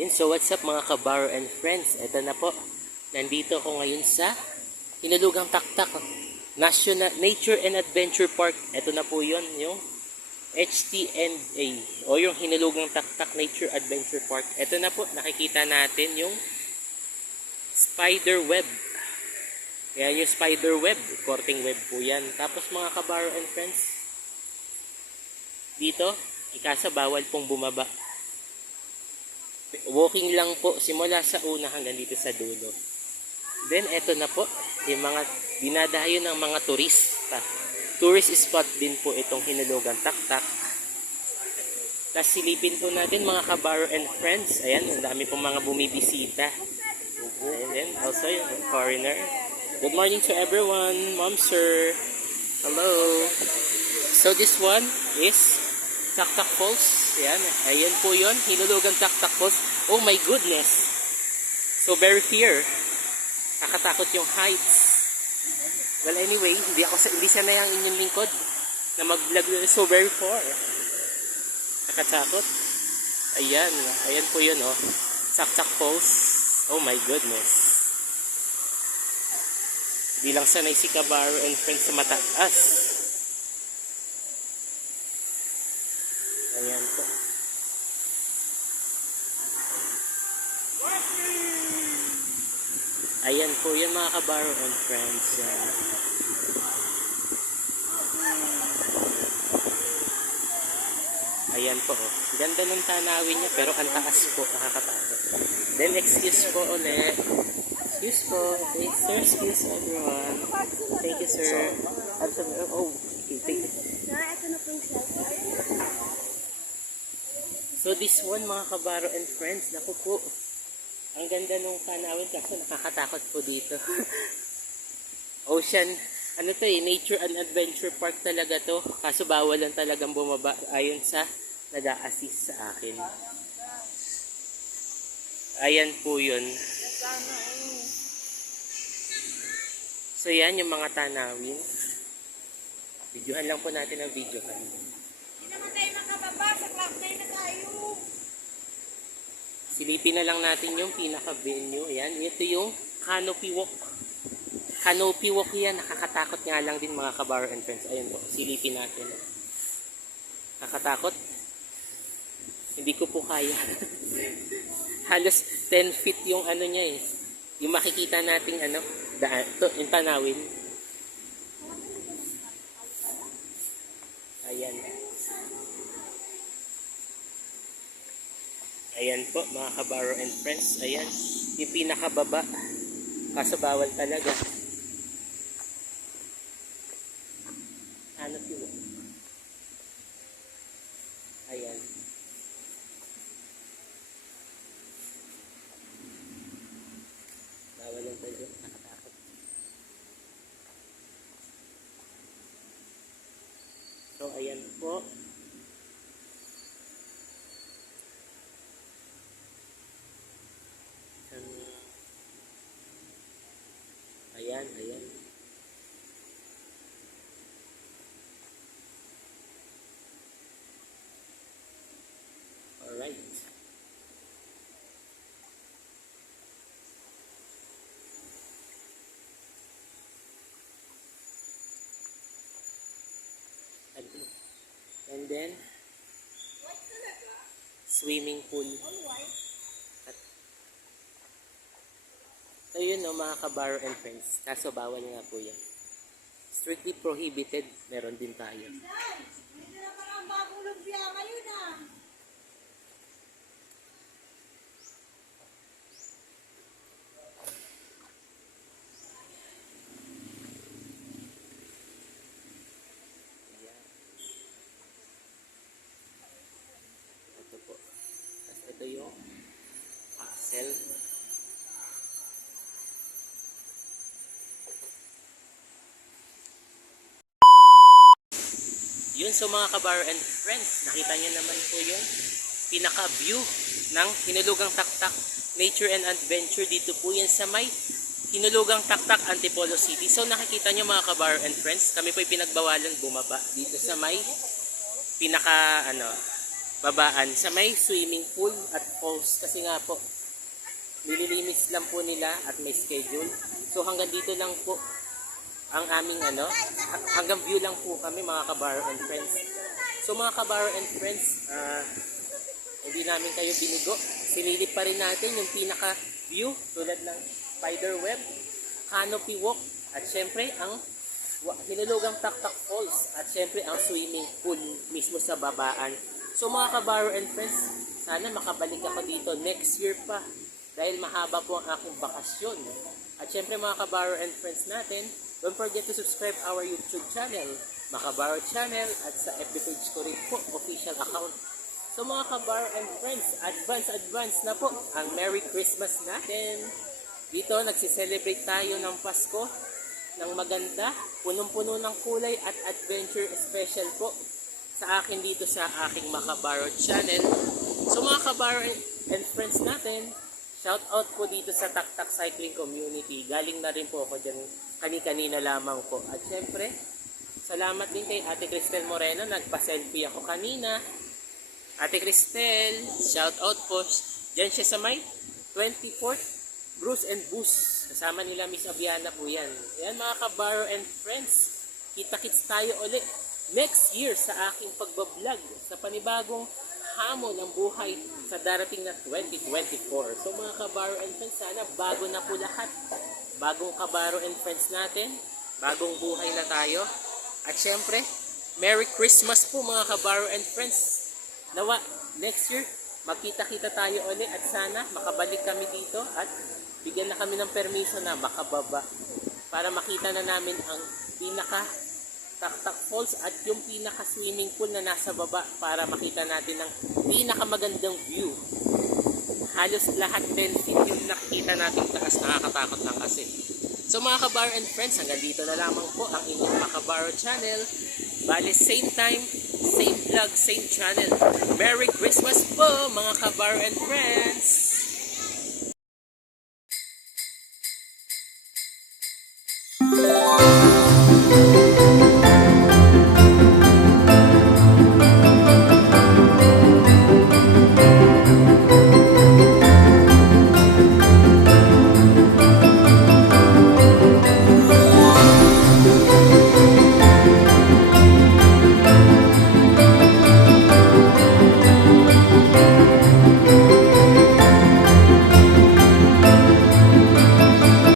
Yun, so what's up mga kabaro and friends? Ito na po, nandito ako ngayon sa Hinulugang Taktak National Nature and Adventure Park. Ito na po yun, yung HTNA o yung Hinulugang Taktak Nature Adventure Park. Ito na po, nakikita natin yung spider web. Yan yung spider web, korting web po yan. Tapos mga kabaro and friends, dito, ikasa bawal pong bumaba. Walking lang po simula sa una hanggang dito sa dulo. Then eto na po yung mga dinadayo ng mga turista. Tourist spot din po itong Hinulugang Taktak. Tapos silipin po natin mga kabaro and friends. Ayan, ang dami pong mga bumibisita. And then also yung foreigner. Good morning to everyone, ma'am, sir. Hello. So this one is Taktak Falls. Ayan, ayan po yun. Hinulugang Taktak Falls. Oh my goodness. So very fear. Nakatakot yung heights. Well anyway, hindi sanay ang inyong lingkod na mag-vlog so very far. Nakatakot. Ayan, ayan po yun oh. Taktak Falls. Oh my goodness. Di lang sanay si kabaro and friends sa mataas. Ayan po. Ayan po yan mga kabaro and friends. Ayan po oh. Ganda ng tanawin niya pero ang taas po, nakakatakot. Then excuse po ulit. Excuse po. Okay, sir, excuse everyone. Thank you sir. Oh, okay, thank you. So this one mga kabaro and friends, naku po. Ang ganda nung tanawin kasi nakakatakot po dito. Ocean, ano to eh, Nature and Adventure Park talaga to. Kaso bawal lang talagang bumaba ayon sa nag-a-assist sa akin. Ayan po yun. So yan yung mga tanawin. Videohan lang po natin ang video kan. Hindi naman tayo makababa, sa cloud 9 na tayo. Silipin na lang natin yung pinaka-venue. Ayan, ito yung Canopy Walk. Canopy Walk yan. Nakakatakot nga lang din mga kabaro and friends. Ayan po, silipin natin. Nakakatakot? Hindi ko po kaya. Halos 10 feet yung ano niya eh. Yung makikita nating ano, daan, to, yung tanawin. Ayan. Ayan po mga kabaro and friends. Ayan. Yung pinakababa. Kaso bawal talaga. Ano po? Ayan. Bawal lang talaga. Nakatakot. So ayan po. Ayan, ayan. Alright. And then, swimming pool. So yun no mga kabaro and friends. Kaso bawal nga po yan. Strictly prohibited. Meron din tayo. Hindi naman ang bagong lumpia ngayon ah. Ayan. Ito po. Tapos ito yung castle. Yun, so mga kabaro and friends, nakita nyo naman po yung pinaka-view ng Hinulugang Taktak Nature and Adventure. Dito po yan sa may Hinulugang Taktak, Antipolo City. So nakikita nyo mga kabaro and friends, kami po pinagbawalan bumaba dito sa may pinaka babaan sa may swimming pool at falls kasi nga po nililinis lang po nila at may schedule. So hanggang dito lang po ang aming hanggang view lang po kami mga kabaro and friends. So mga kabaro and friends, hindi namin kayo binigo. Sililip pa rin natin yung pinaka view tulad ng spider web, canopy walk, at syempre ang Hinulugang Taktak Falls, at syempre ang swimming pool mismo sa babaan. So mga kabaro and friends, sana makabalik ako dito next year pa dahil mahaba po ang aking bakasyon. At syempre mga kabaro and friends natin, don't forget to subscribe our YouTube channel, Makabaro Channel, at sa FB page ko rin po, official account. So mga kabaro and friends, advance na po ang Merry Christmas natin. Dito nagsiselebrate tayo ng Pasko ng maganda, punong-puno ng kulay at adventure special po sa akin dito sa aking Makabaro Channel. So mga kabaro and friends natin, shout out po dito sa Taktak Cycling Community. Galing na rin po ako dyan kani-kanina lamang po. At syempre, salamat din kay Ate Cristel Moreno. Nagpa-selfie ako kanina. Ate Cristel, shout out po. Diyan siya sa may 24th Bruce and Boost. Kasama nila Miss Aviana po yan. Yan mga kabaro and friends. Kita-kits tayo ulit next year sa aking pagbablog sa panibagong hamon ng buhay sa darating na 2024. So mga kabaro and friends, sana bago na po lahat. Bagong kabaro and friends natin. Bagong buhay na tayo. At syempre, Merry Christmas po mga kabaro and friends. Nawa, next year, magkita-kita tayo ulit at sana makabalik kami dito at bigyan na kami ng permiso na makababa para makita na namin ang pinaka Taktak Falls at yung pinaka swimming pool na nasa baba para makita natin ang pinakamagandang view. Halos lahat din yung nakikita natin taas, nakakatakot lang kasi. So mga kabaro and friends, hanggang dito na lamang po ang inyong Makabaro Channel. Bale, same time, same vlog, same channel. Merry Christmas po mga kabaro and friends!